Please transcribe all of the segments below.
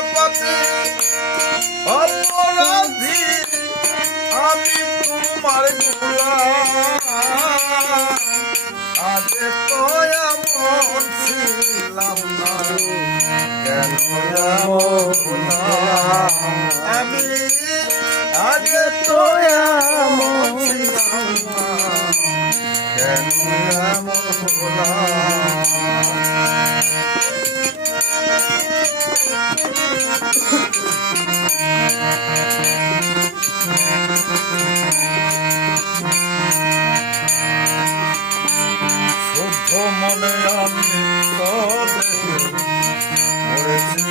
মহাপাপী অপরাধী আমি তোমার গোলাম আগে তো এমন ছিলাম না কেন এমন আমি আগে তো এমন ছিলাম না কেন এমন শুদ্ধ মনে আমি করেছি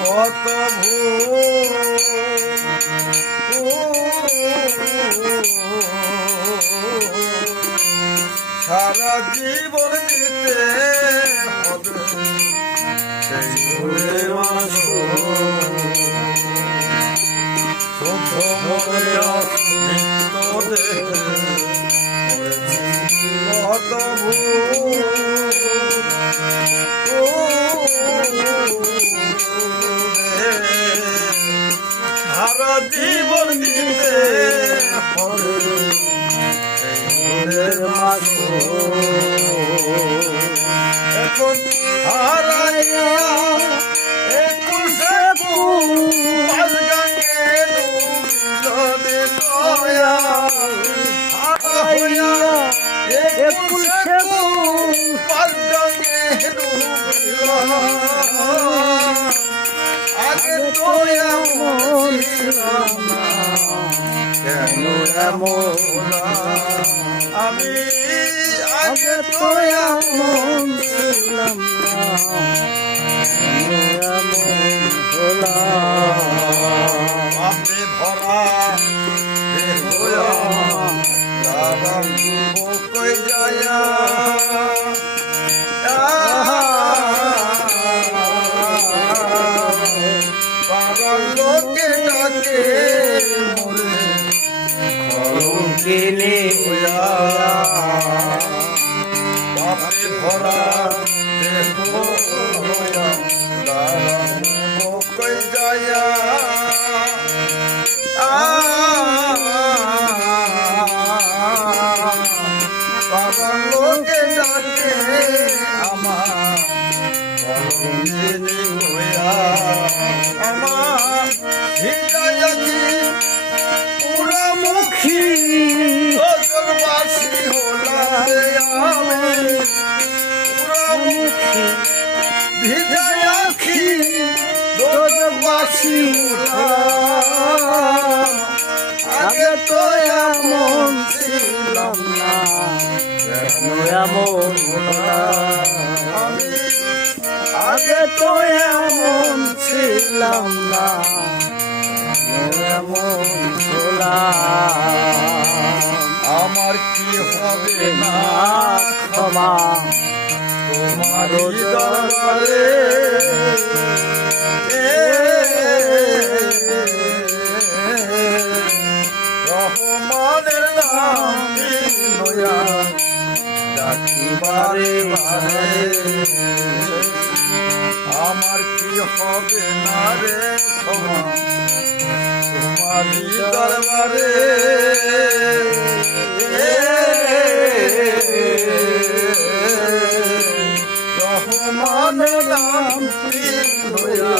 কত ভুল সারা জীবন দিতে হবে সেই ভুলের শুদ্ধ মনে নিত্য কত সারা জীবন দিতে এখন হারাইয়া একুশে পাঁচ গাঙ্গে ডুবিল দয়া হারাইয়া একুশে পাঁচ গাঙ্গে ডুবিল আগে তো এমন ছিলাম না কেন এমন আমি আগে তো এমন ছিলাম না এমন হলাম আপনি ভরা কই যায়া লোকে ডাকে মরে গেলে বাপে ভরা দেখো কই যায়া বাবার লোকে ডাকে আমার আমার হৃদয়ী পুরামুখী বাসী হলামে পুরামুখী হৃদয়ী বাসী আগে তো এমন ছিলাম না এমন আমি আগে তো এমন ছিলাম না এমন আমার কি হবে না ক্ষমা তোমার দরবারে রহমানের নাম লয়া ডাকি বারে বারে আমার কি হবে না রে ক্ষমা তোমারই দরবারে রহমানের নাম লয়া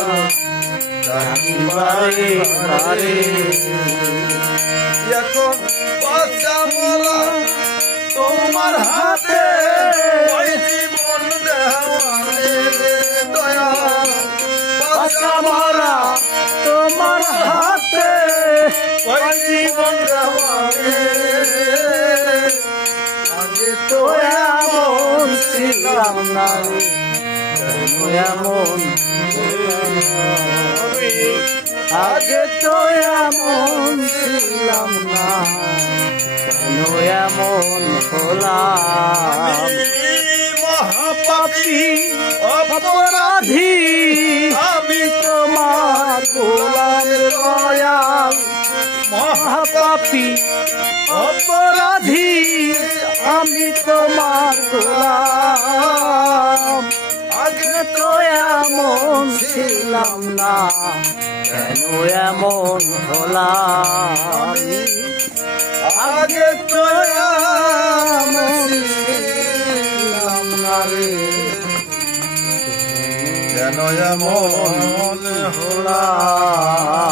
ডাকি বারে বারে এখন বাচ্চা বলা তোমার হাতে ওই জীবন দেওয়ারে দয়া বাচ্চা বলা তোমার হাতে ওই জীবন দেওয়ারে আগে তো এমন ছিলাম না এমন আগে তো এমন ছিলাম না কেন এমন হলাম মহাপাপী অপরাধী আমি তোমার গোলাম দয়াল মহাপাপী অপরাধী আমি তোমার গোলাম আগে তো এমন এমন ছিলাম না, কেন এমন হলাম? আগে তো এমন ছিলাম না রে, কেন এমন হলাম?